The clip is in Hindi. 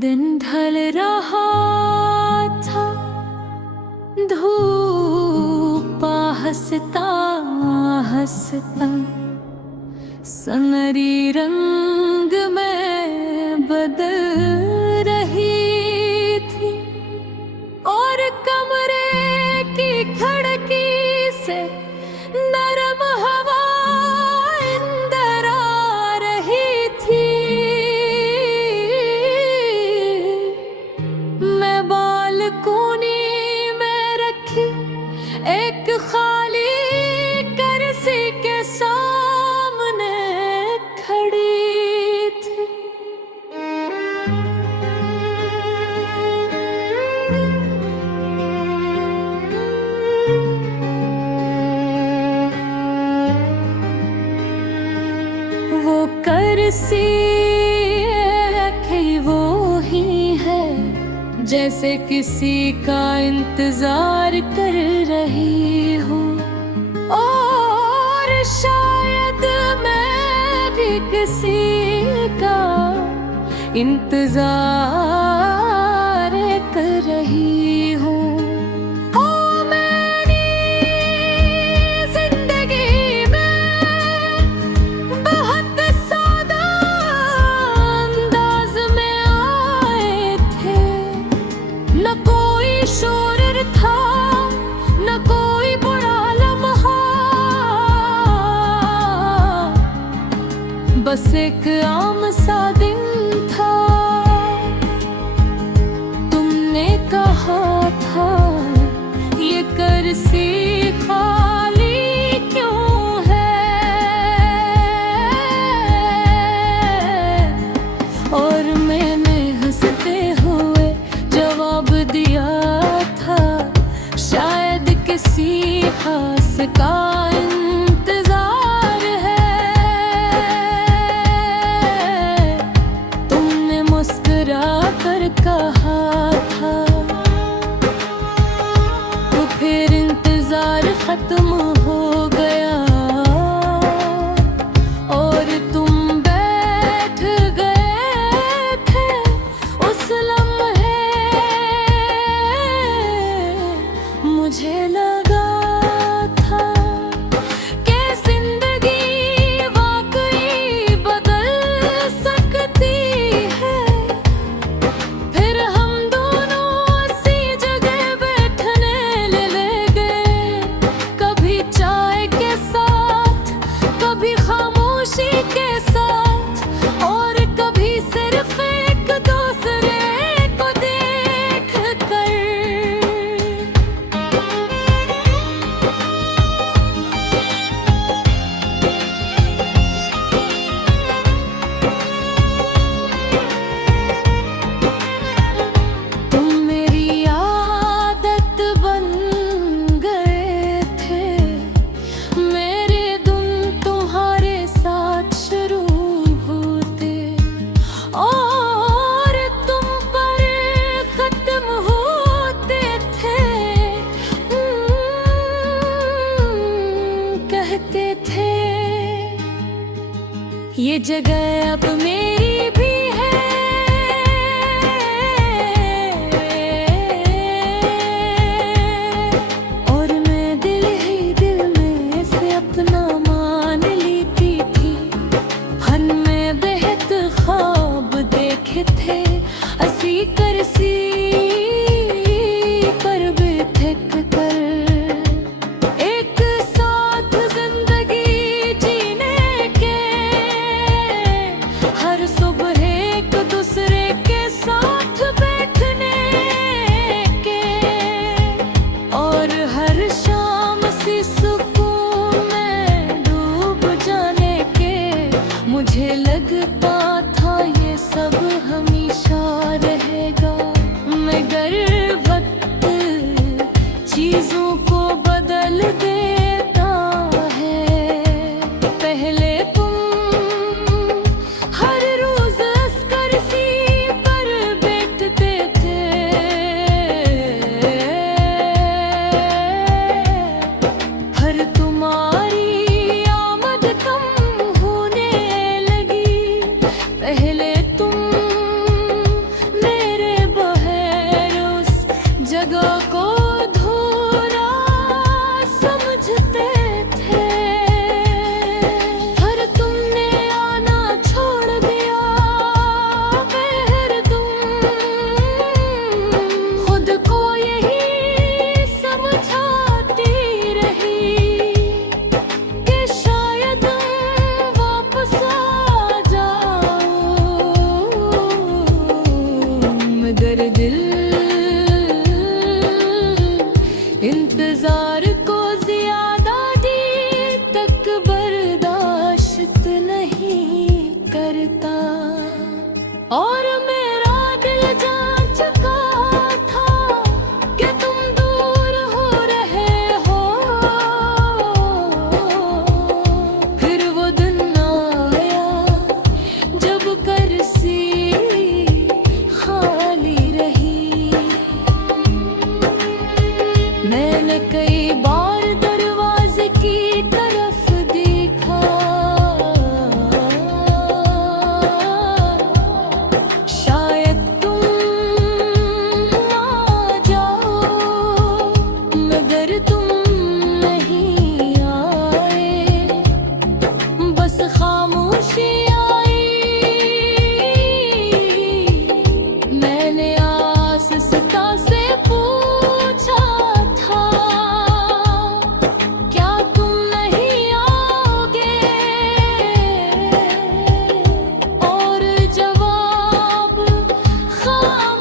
दिन ढल रहा था, धूप हंसता हंसता सनरी रंग में बदल रही थी, और कमरे की खिड़की से नरम हवा अंदर आ रही थी। मैं बालकोनी में रखी एक खाली कुर्सी के सामने खड़ी थी। वो कुर्सी कि वो ही है जैसे किसी का इंतजार कर रही हूँ, और शायद मैं भी किसी का इंतजार कर रही हूँ। ओ मेरी जिंदगी में बहुत सादा अंदाज में आए थे, न कोई शोर था न कोई बुरा लम्हा, बस एक आम सा दिन था। तुमने कहा था ये कुर्सी खाली क्यों है, और मैंने हंसते हुए जवाब दिया था, शायद किसी खास का इंतजार है। तुमने मुस्कुरा कर कहा था, तो फिर इंतजार खत्म हो गया, और तुम बैठ गए थे उस लम्हे। मुझे लगा था कि जिंदगी वाकई बदल सकती है। फिर हम दोनों उसी जगह बैठने ले गए, कभी चाय के साथ कभी खामोशी के साथ, और कभी सिर्फ एक दूसरे को देख कर। तुम मेरी आदत बन गए थे, मेरे दिन तुम्हारे साथ शुरू होते, और तुम पर खत्म होते थे। कहते थे ये जगह अब मेरी भी है, और मैं दिल ही दिल में से अपना मान लेती थी। मन में बेहद ख्वाब देखे थे, हंसी कुर्सी पर बैठ कर एक साथ जिंदगी जीने के, हर सुबह एक दूसरे के साथ बैठने के, और हर शाम सी सुकून में डूब जाने के। मुझे लगता था ये सब हमेशा रहेगा, था